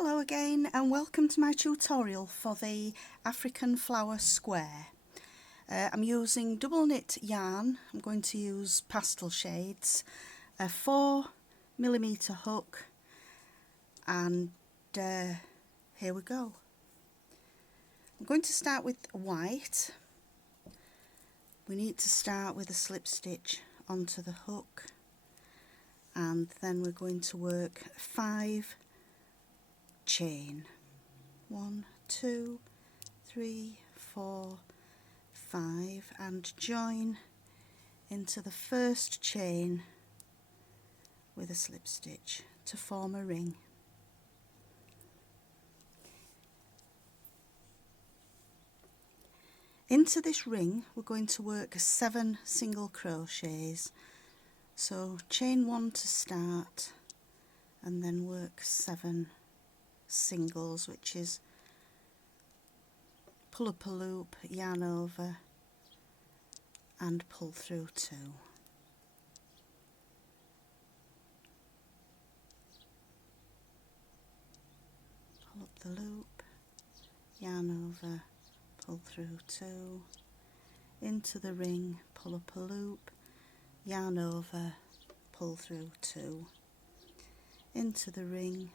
Hello again and welcome to my tutorial for the African flower square. I'm using double knit yarn. I'm going to use pastel shades, a 4mm hook, and here we go. I'm going to start with white. We need to start with a slip stitch onto the hook, and then we're going to work 5 chain. 1, 2, 3, 4, 5, and join into the first chain with a slip stitch to form a ring. Into this ring we're going to work 7 single crochets, so chain 1 to start and then work 7 singles, which is pull up a loop, yarn over and pull through 2. Pull up the loop, yarn over, pull through 2, into the ring, pull up a loop, yarn over, pull through 2, into the ring,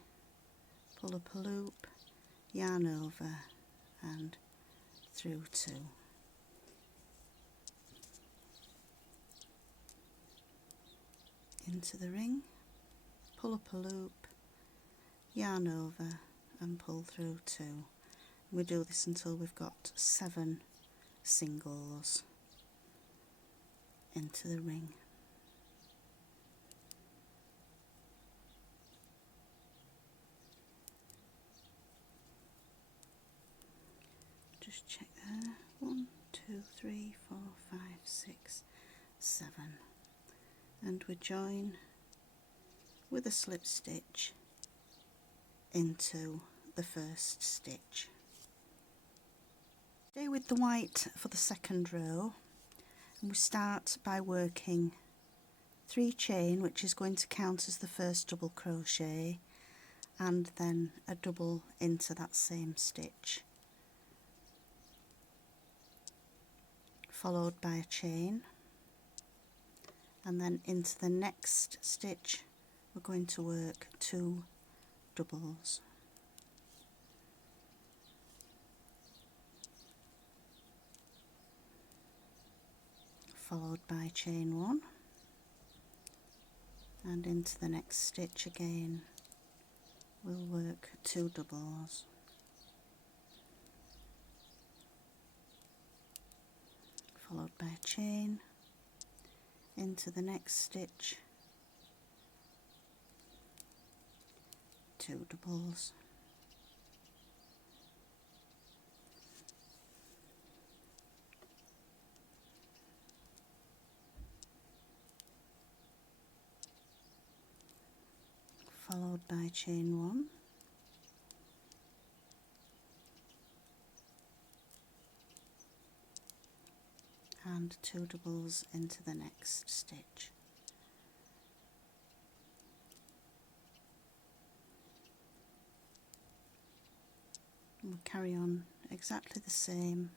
pull up a loop, yarn over and through 2. Into the ring, pull up a loop, yarn over and pull through 2. We do this until we've got 7 singles into the ring. Just check there. 1, 2, 3, 4, 5, 6, 7, and we join with a slip stitch into the first stitch. Stay with the white for the second row, and we start by working 3 chain, which is going to count as the first double crochet, and then a double into that same stitch, followed by a chain, and then into the next stitch we're going to work 2 doubles. Followed by chain 1, and into the next stitch again we'll work 2 doubles. Followed by a chain, into the next stitch, 2 doubles. Followed by chain 1, and 2 doubles into the next stitch. We'll carry on exactly the same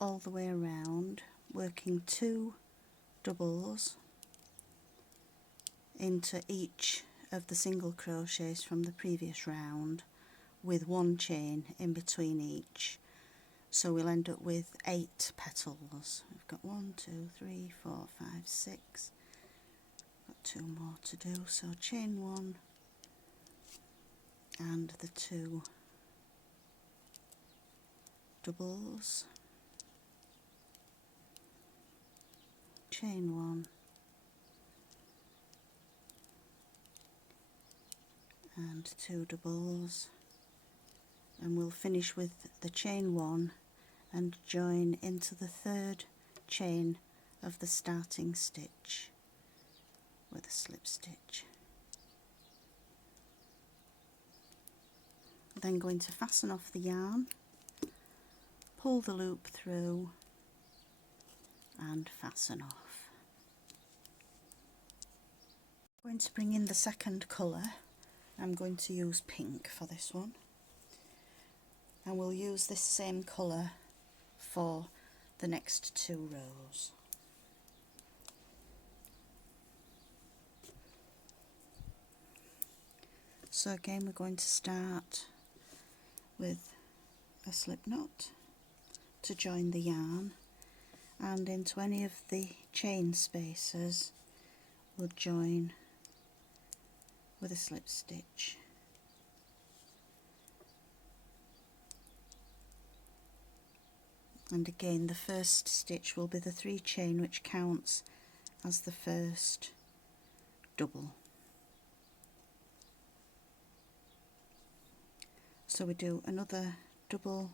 all the way around, working 2 doubles into each of the single crochets from the previous round, with 1 chain in between each. So we'll end up with 8 petals. We've got 1, 2, 3, 4, 5, 6. Got 2 more to do. So chain 1 and the 2 doubles. Chain 1 and 2 doubles, and we'll finish with the chain 1 and join into the 3rd chain of the starting stitch with a slip stitch. Then going to fasten off the yarn, pull the loop through and fasten off. I'm going to bring in the second colour I'm going to use pink for this one, and we'll use this same colour for the next 2 rows. So again, we're going to start with a slip knot to join the yarn, and into any of the chain spaces we'll join with a slip stitch. And again, the first stitch will be the 3 chain, which counts as the first double. So we do another double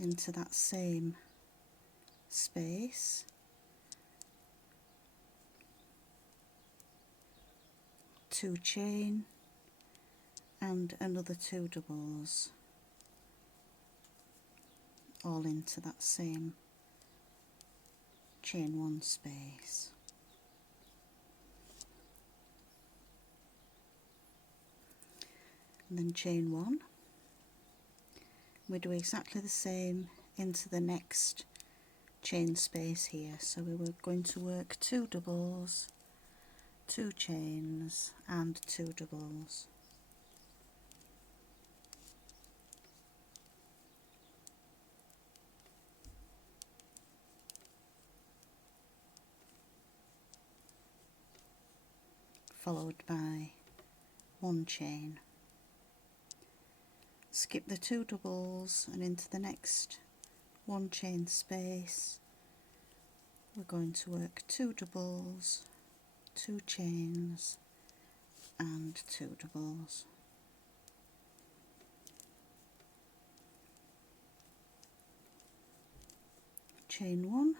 into that same space, 2 chain and another 2 doubles, all into that same chain 1 space. And then chain 1. We do exactly the same into the next chain space here. So we were going to work 2 doubles, 2 chains and 2 doubles. Followed by 1 chain. Skip the 2 doubles, and into the next 1 chain space we're going to work 2 doubles, 2 chains and 2 doubles. Chain 1,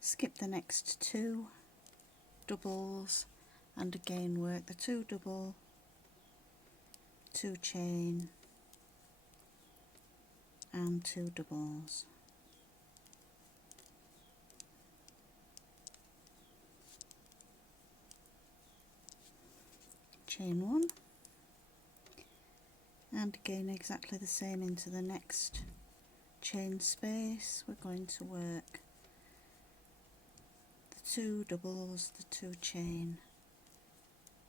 skip the next 2 doubles, and again work the 2 double, 2 chain and 2 doubles. Chain 1, and again exactly the same into the next chain space. We're going to work the 2 doubles, the 2 chain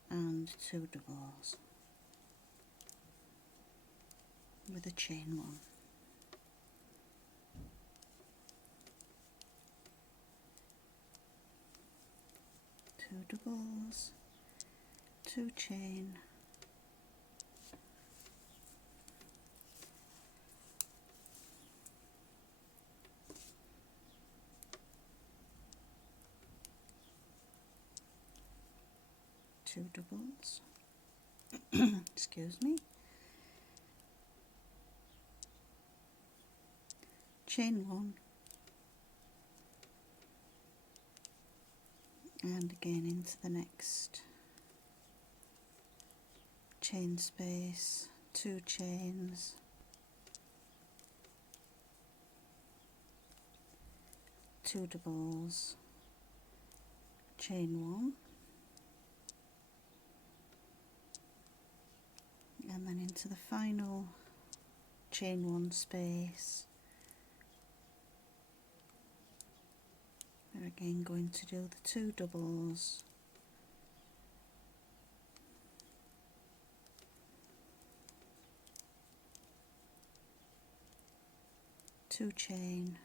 and 2 doubles with a chain 1. Two doubles, 2 chain, two doubles, excuse me, chain 1, and again into the next chain space, 2 chains, 2 doubles, chain 1, and then into the final chain 1 space. We're again going to do the 2 doubles, 2 chain,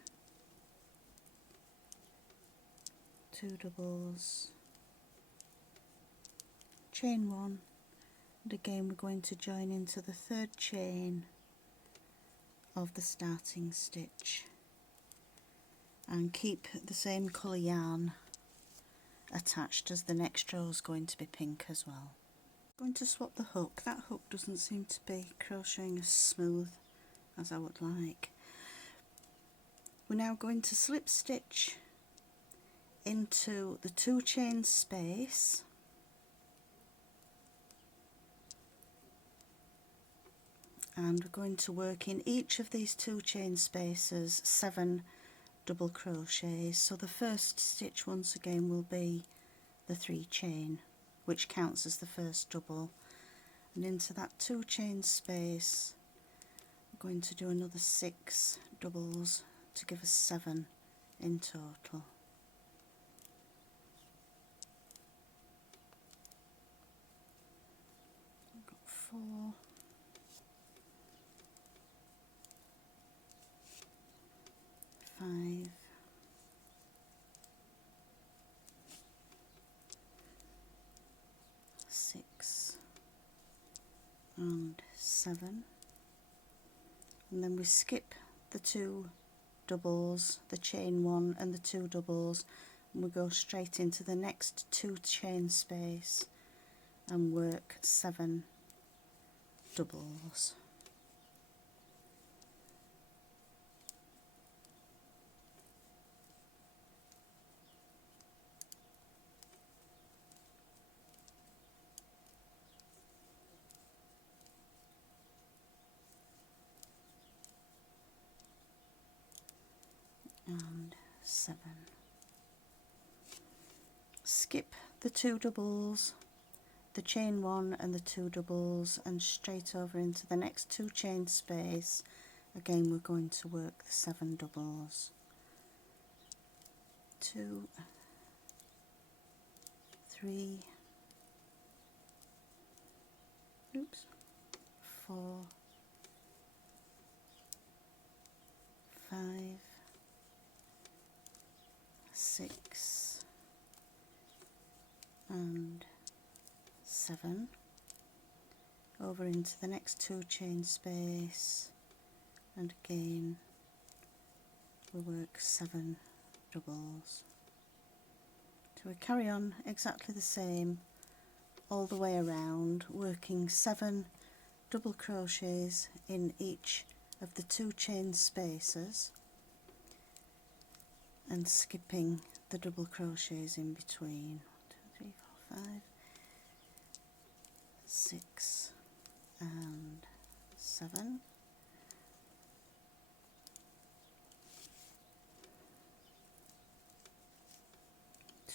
2 doubles, chain 1, and again we're going to join into the 3rd chain of the starting stitch and keep the same colour yarn attached, as the next row is going to be pink as well. I'm going to swap the hook. That hook doesn't seem to be crocheting as smooth as I would like. We're now going to slip stitch into the 2 chain space, and we're going to work in each of these 2 chain spaces 7 double crochets. So the first stitch once again will be the 3 chain which counts as the first double, and into that 2 chain space we're going to do another 6 doubles to give us 7 in total. I've got 4, 5, 6 and 7, and then we skip the 2 doubles, the chain 1 and the 2 doubles, and we go straight into the next 2 chain space and work 7 doubles. And 7. Skip the 2 doubles, the chain 1 and the 2 doubles, and straight over into the next 2 chain space. Again, we're going to work the 7 doubles. 2, 3, 4, 5, 6 and 7, over into the next 2 chain space, and again we work 7 doubles. So we carry on exactly the same all the way around, working 7 double crochets in each of the 2 chain spaces and skipping the double crochets in between. 1, 2, 3, 4, 5, 6 and 7.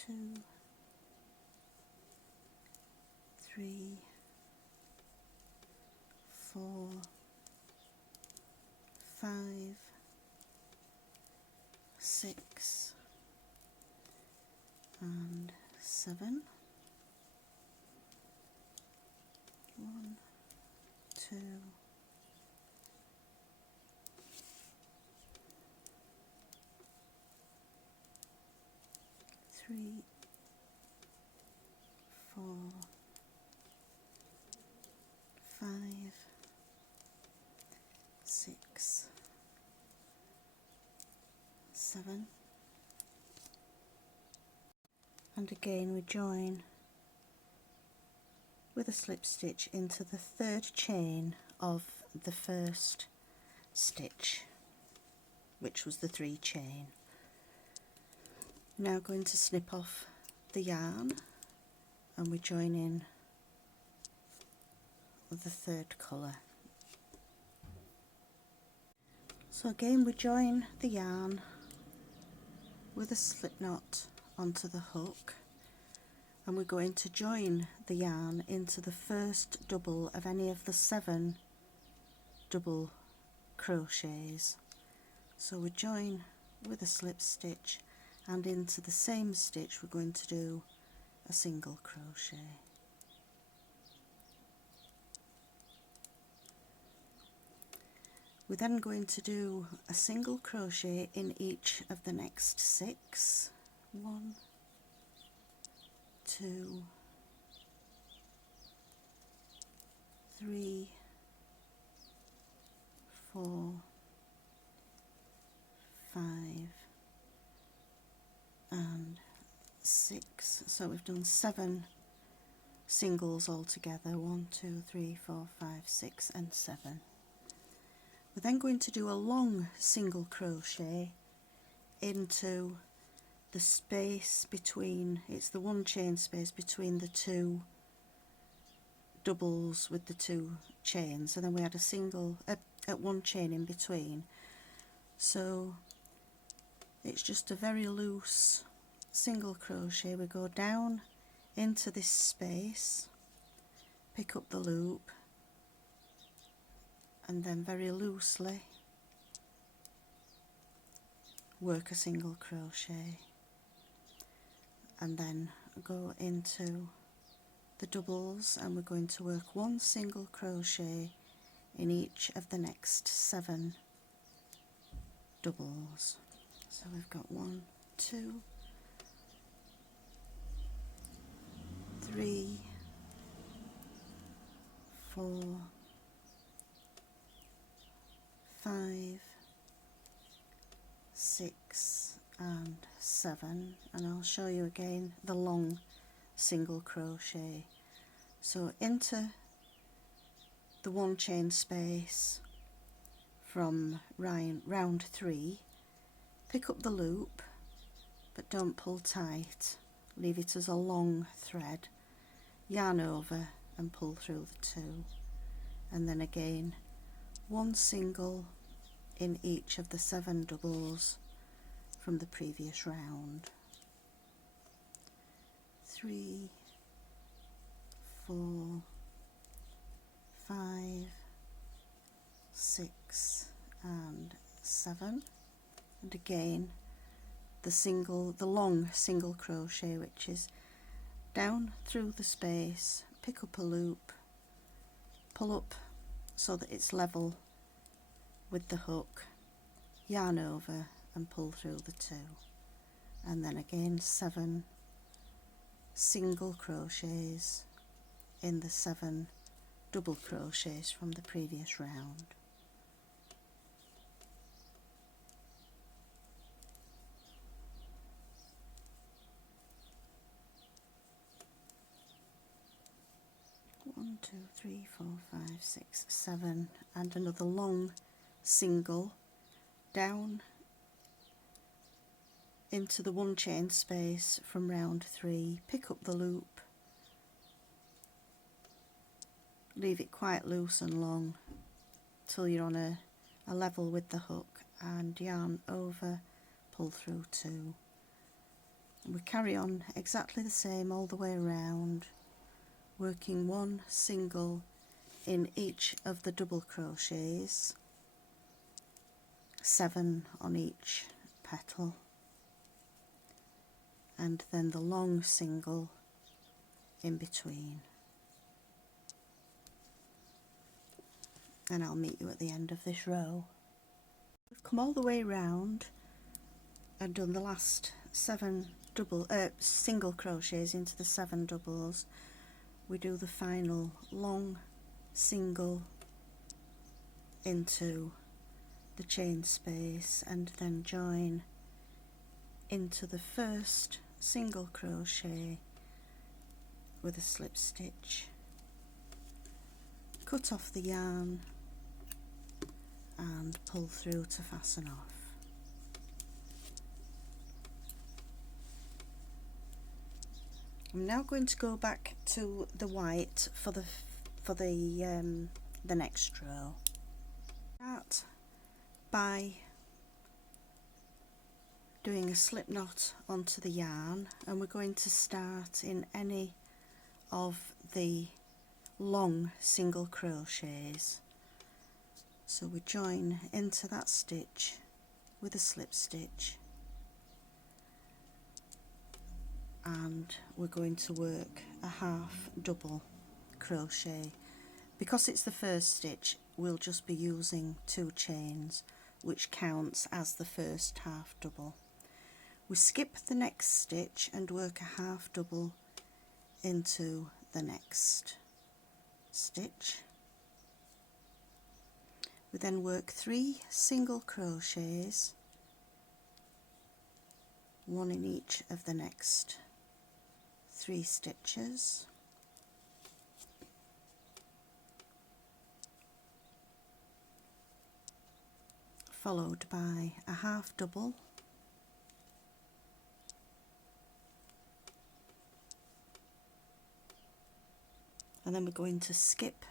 Two, 3, 4, 5, 6 and 7. 1, 2, 3, 4, 5, 6, 7, and again we join with a slip stitch into the 3rd chain of the first stitch, which was the 3 chain. Now going to snip off the yarn, and we join in with the 3rd colour. So again we join the yarn with a slip knot onto the hook, and we're going to join the yarn into the first double of any of the 7 double crochets. So we join with a slip stitch, and into the same stitch we're going to do a single crochet. We're then going to do a single crochet in each of the next 6. 1, 2, 3, 4, 5 and 6. So we've done 7 singles altogether. 1, 2, 3, 4, 5, 6 and 7. We're then going to do a long single crochet into the space between, it's the 1 chain space between the 2 doubles with the 2 chains, and then we had a single at 1 chain in between. So it's just a very loose single crochet. We go down into this space, pick up the loop, and then very loosely work a single crochet, and then go into the doubles, and we're going to work one single crochet in each of the next 7 doubles. So we've got 1, 2, 3, 4, 5, 6 and 7, and I'll show you again the long single crochet. So into the 1 chain space from round 3, pick up the loop but don't pull tight, leave it as a long thread, yarn over and pull through the 2, and then again 1 single in each of the 7 doubles from the previous round. 3, 4, 5, 6 and 7, and again the long single crochet, which is down through the space, pick up a loop, pull up so that it's level with the hook, yarn over and pull through the 2, and then again 7 single crochets in the 7 double crochets from the previous round. One, 2, 3, 4, 5, 6, 7, and another long single down into the 1 chain space from round 3, pick up the loop, leave it quite loose and long till you're on a level with the hook, and yarn over, pull through 2. And we carry on exactly the same all the way around, working 1 single in each of the double crochets, 7 on each petal, and then the long single in between. And I'll meet you at the end of this row. We've come all the way round and done the last 7 single crochets into the 7 doubles. We do the final long single into the chain space, and then join into the first single crochet with a slip stitch, cut off the yarn and pull through to fasten off. I'm now going to go back to the white for the next row. Start by doing a slip knot onto the yarn, and we're going to start in any of the long single crochets. So we join into that stitch with a slip stitch, and we're going to work a half double crochet. Because it's the first stitch, we'll just be using 2 chains, which counts as the first half double. We skip the next stitch and work a half double into the next stitch. We then work 3 single crochets, 1 in each of the next 3 stitches. Followed by a half double, and then we're going to skip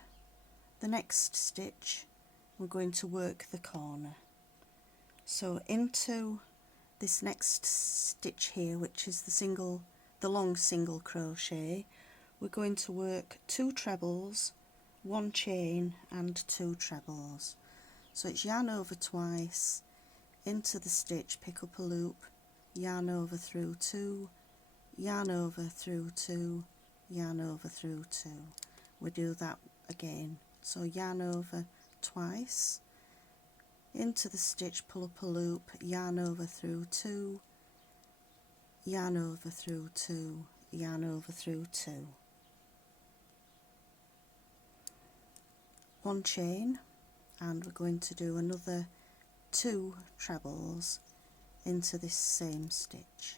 the next stitch. We're going to work the corner. So into this next stitch here, which is the single the long single crochet, we're going to work 2 trebles, 1 chain and 2 trebles. So it's yarn over twice, into the stitch, pick up a loop, yarn over through 2, yarn over through 2, yarn over through 2. We do that again. So yarn over twice, into the stitch, pull up a loop, yarn over through 2, yarn over through 2, yarn over through 2. 1 chain, and we're going to do another 2 trebles into this same stitch.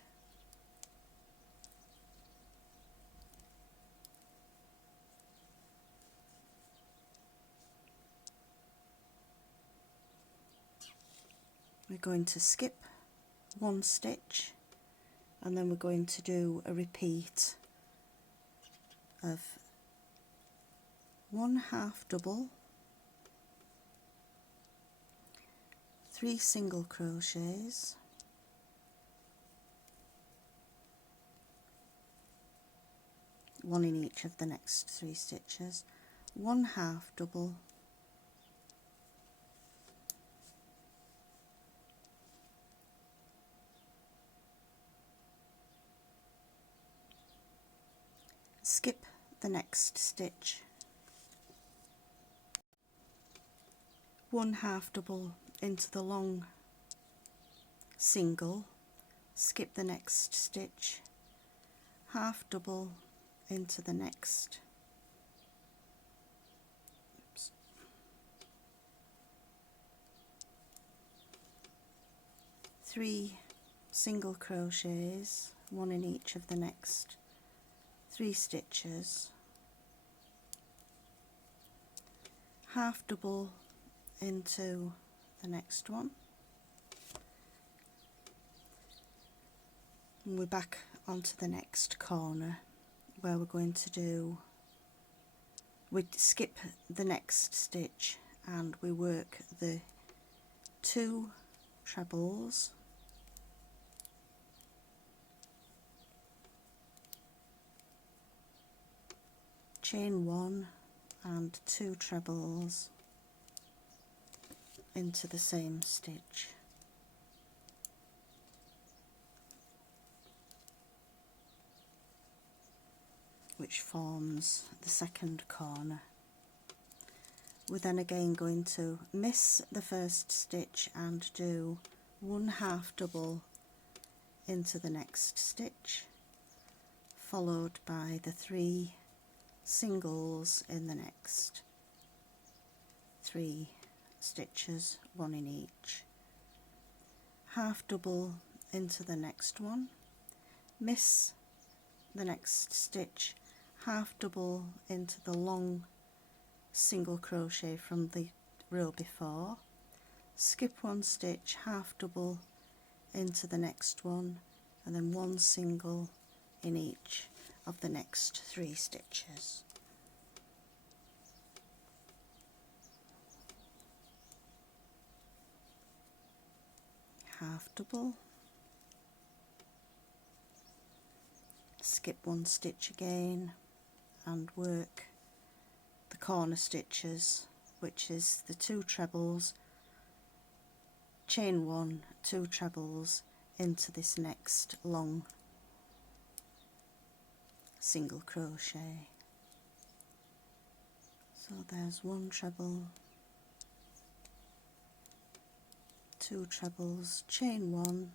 We're going to skip 1 stitch, and then we're going to do a repeat of 1 half double, 3 single crochets, 1 in each of the next 3 stitches, 1 half double, skip the next stitch, 1 half double into the long single, skip the next stitch, half double into the next, 3 single crochets, 1 in each of the next 3 stitches, half double into the next one, and we're back onto the next corner where we're going to do, we skip the next stitch and we work the 2 trebles, chain 1 and 2 trebles into the same stitch. Which forms the second corner. We're then again going to miss the first stitch and do 1 half double into the next stitch, followed by the 3 singles in the next 3 stitches, 1 in each, half double into the next one, miss the next stitch, half double into the long single crochet from the row before, skip 1 stitch, half double into the next one, and then 1 single in each of the next 3 stitches. Half double, skip 1 stitch again and work the corner stitches, which is the 2 trebles, chain 1, 2 trebles into this next long single crochet. So there's 1 treble, 2 trebles, chain 1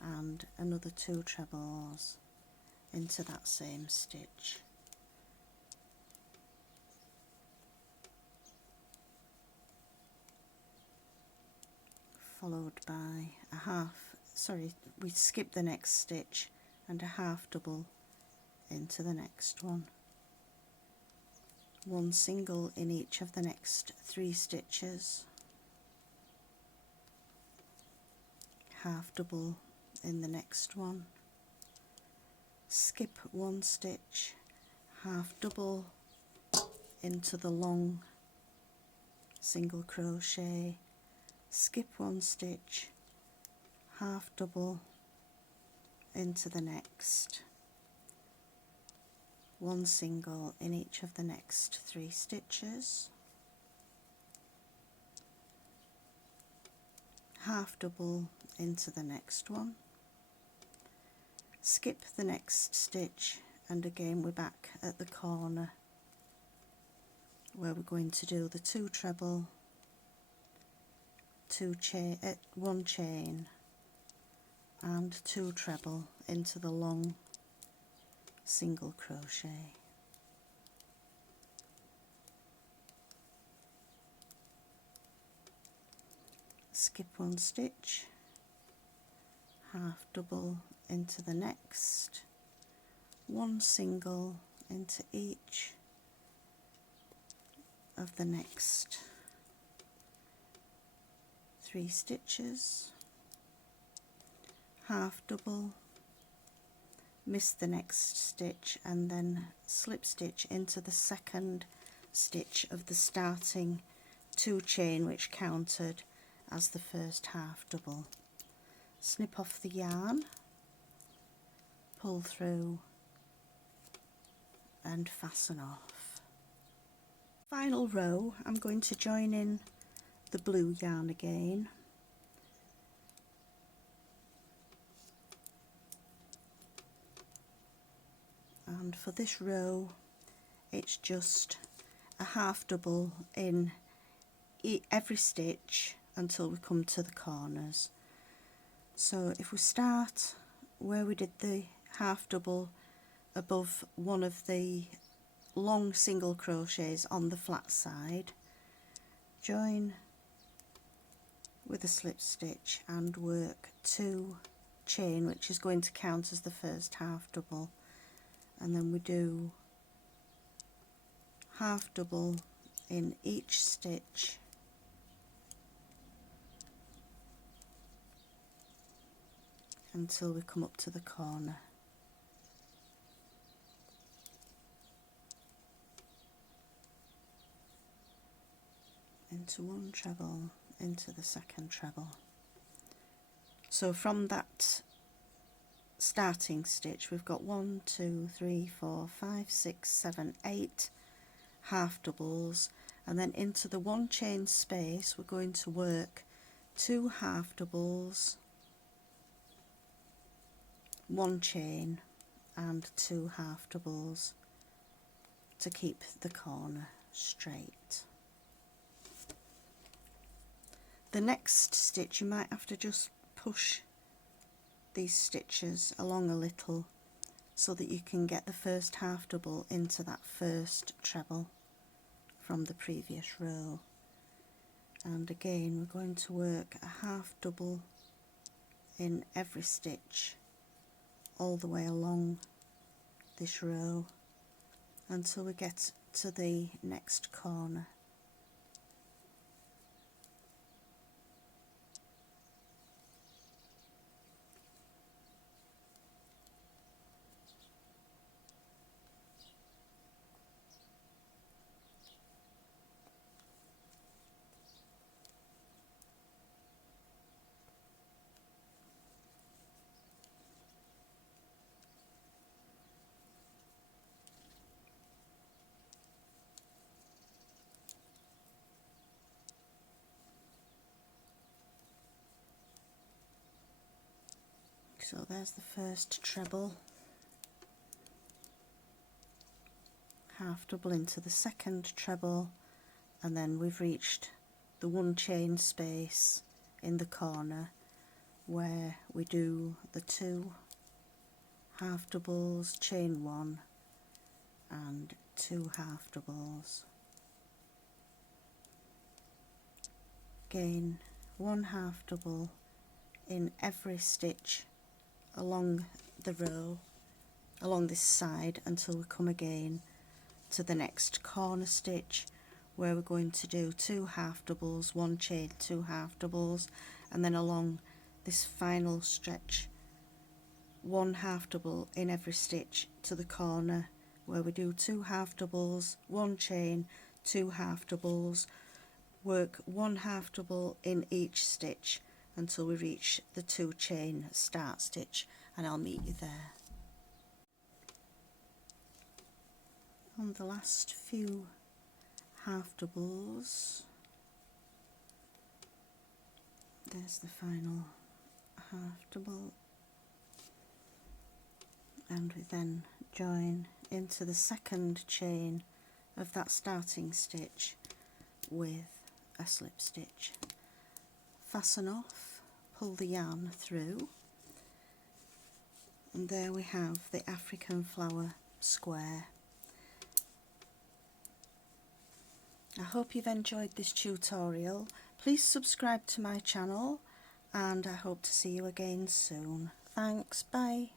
and another 2 trebles into that same stitch. Followed by a half, we skip the next stitch and a half double into the next one. 1 single in each of the next 3 stitches, half double in the next one, skip 1 stitch, half double into the long single crochet, skip 1 stitch, half double into the next, 1 single in each of the next 3 stitches, half double into the next one, skip the next stitch, and again we're back at the corner where we're going to do the 2 treble, 1 chain and 2 treble into the long single crochet. Skip 1 stitch, half double into the next, 1 single into each of the next 3 stitches, half double, miss the next stitch, and then slip stitch into the second stitch of the starting 2 chain, which counted as the first half double. Snip off the yarn, pull through and fasten off. Final row, I'm going to join in the blue yarn again, and for this row it's just a half double in every stitch until we come to the corners. So if we start where we did the half double above one of the long single crochets on the flat side, join with a slip stitch and work 2 chain, which is going to count as the first half double, and then we do half double in each stitch until we come up to the corner. Into 1 treble, into the second treble. So from that starting stitch we've got 1, 2, 3, 4, 5, 6, 7, 8 half doubles, and then into the 1 chain space we're going to work 2 half doubles, 1 chain and 2 half doubles to keep the corner straight. The next stitch you might have to just push these stitches along a little so that you can get the first half double into that first treble from the previous row. And again we're going to work a half double in every stitch all the way along this row until we get to the next corner. So there's the first treble, half double into the second treble, and then we've reached the 1 chain space in the corner where we do the 2 half doubles, chain 1 and 2 half doubles. Again 1 half double in every stitch along the row, along this side, until we come again to the next corner stitch where we're going to do 2 half doubles, 1 chain, 2 half doubles, and then along this final stretch 1 half double in every stitch to the corner where we do 2 half doubles, 1 chain, 2 half doubles, work 1 half double in each stitch until we reach the 2 chain start stitch, and I'll meet you there. On the last few half doubles, there's the final half double, and we then join into the second chain of that starting stitch with a slip stitch. Fasten off, pull the yarn through, and there we have the African flower square. I hope you've enjoyed this tutorial. Please subscribe to my channel, and I hope to see you again soon. Thanks, bye.